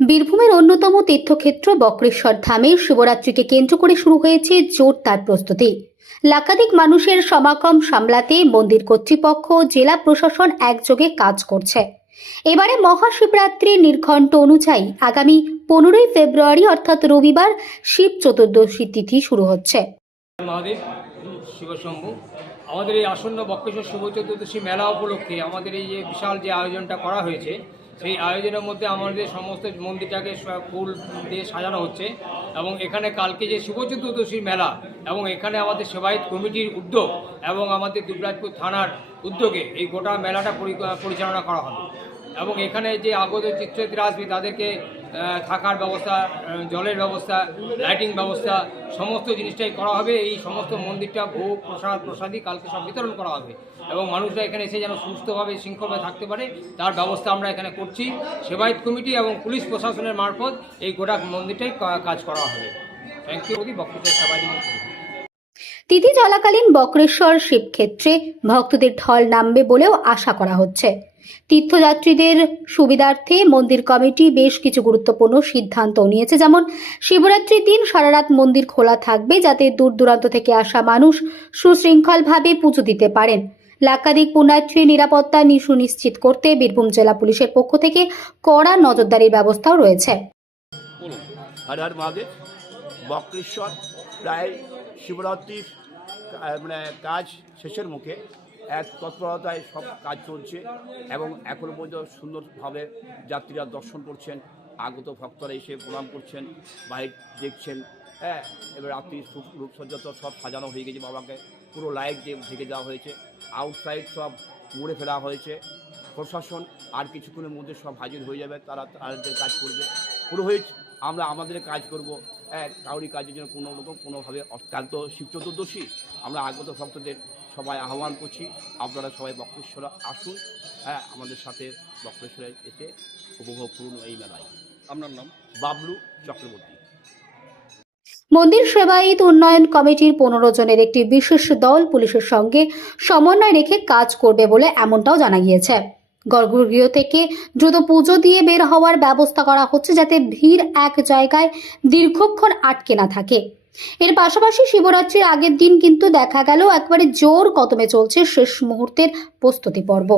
বীরভূমের অন্যতম তীর্থক্ষেত্র বক্রেশ্বর ধামে শিবরাত্রিকে কেন্দ্র করে শুরু হয়েছে জোরদার প্রস্তুতি। লাখাধিক মানুষের সমাগম সামলাতে মন্দির কর্তৃপক্ষ ও জেলা প্রশাসন একযোগে কাজ করছে। এবারে মহাশিবরাত্রির নির্ঘণ্ট অনুযায়ী আগামী 15ই ফেব্রুয়ারি অর্থাৎ রবিবার শিব চতুর্দশী তিথি শুরু হচ্ছে। মহাদেব শিবশম্ভু, আমাদের এই আসন্ন বক্রেশ্বর শিব চতুর্দশী মেলা উপলক্ষে আমাদের এই যে বিশাল যে আয়োজনটা করা হয়েছে, সেই আয়োজনের মধ্যে আমাদের সমস্ত মন্দিরটাকে ফুল দিয়ে সাজানো হচ্ছে এবং এখানে কালকে যে শিব চতুর্দশীর মেলা এবং এখানে আমাদের সেবায়ত কমিটির উদ্যোগ এবং আমাদের দুবরাজপুর থানার উদ্যোগে এই গোটা মেলাটা পরিচালনা করা হবে এবং এখানে যে আগত তীর্থযাত্রীরা আসবে তাদেরকে থাকার ব্যবস্থা, জলের ব্যবস্থা, লাইটিং ব্যবস্থা সমস্ত জিনিসটাই করা হবে। এই সমস্ত মন্দিরটা ভোগ প্রসাদী কালকে সব বিতরণ করা হবে এবং মানুষরা এখানে এসে যেন সুস্থভাবে শৃঙ্খলভাবে থাকতে পারে তার ব্যবস্থা আমরা এখানে করছি। সেবায়ত কমিটি এবং পুলিশ প্রশাসনের মারফত এই গোটা মন্দিরটাই কাজ করা হবে। Thank you. বক্রেশ্বর সেবায়ত তিথি চলাকালীন বক্রেশ্বর শিবক্ষেত্রে ভক্তদের ঢল নামবে বলেও আশা করা হচ্ছে। তীর্থযাত্রীদের সুবিধার্থে মন্দির কমিটি বেশ কিছু গুরুত্বপূর্ণ সিদ্ধান্ত নিয়েছে, যেমন শিবরাত্রির দিন সারা রাত মন্দির খোলা থাকবে যাতে দূর দূরান্ত থেকে আসা মানুষ সুশৃঙ্খলভাবে পুজো দিতে পারেন। লাখাধিক পুণ্যার্থীর নিরাপত্তা সুনিশ্চিত করতে বীরভূম জেলা পুলিশের পক্ষ থেকে কড়া নজরদারির ব্যবস্থাও রয়েছে। হর হর মহাদেব। বক্রেশ্বর প্রায় শিবরাত্রির কাজ শেষের মুখে এক তৎপরতায় সব কাজ চলছে এবং এখনো পর্যন্ত সুন্দরভাবে যাত্রীরা দর্শন করছেন, আগত ভক্তরা এসে প্রণাম করছেন, বাইক দেখছেন। এবার রাত্রি রূপসজ্জা তো সব সাজানো হয়ে গেছে, বাবাকে পুরো লাইট দিয়ে ঢেকে দেওয়া হয়েছে, আউটসাইড সব মুড়ে ফেলা হয়েছে। প্রশাসন আর কিছুক্ষণের মধ্যে সব হাজির হয়ে যাবে, তারা তাদের কাজ করবে। পুরোহিত আমরা আমাদের কাজ করব, কাউরি কাজের জন্য কোনো রকম কোনোভাবে। কাল তো শিব চতুর্দশী, আমরা আগত ভক্তদের সবাই আহ্বান করছি, আপনারা সবাই বক্রেশ্বরে আসুন, আমাদের সাথে বক্রেশ্বরে এসে উপভোগ করুন এই মেলায়। আপনার নাম? বাবলু চক্রবর্তী। মন্দির সেবায়িত উন্নয়ন কমিটির 15 জনের একটি বিশেষ দল পুলিশের সঙ্গে সমন্বয় রেখে কাজ করবে বলে এমনটাও জানা গিয়েছে। গর্ভগৃহ থেকে দ্রুত পুজো দিয়ে বের হওয়ার ব্যবস্থা করা হচ্ছে যাতে ভিড় এক জায়গায় দীর্ঘক্ষণ আটকে না থাকে। এর পাশাপাশি শিবরাত্রির আগের দিন কিন্তু দেখা গেল একবারে জোর কদমে চলছে শেষ মুহূর্তের প্রস্তুতি পর্ব।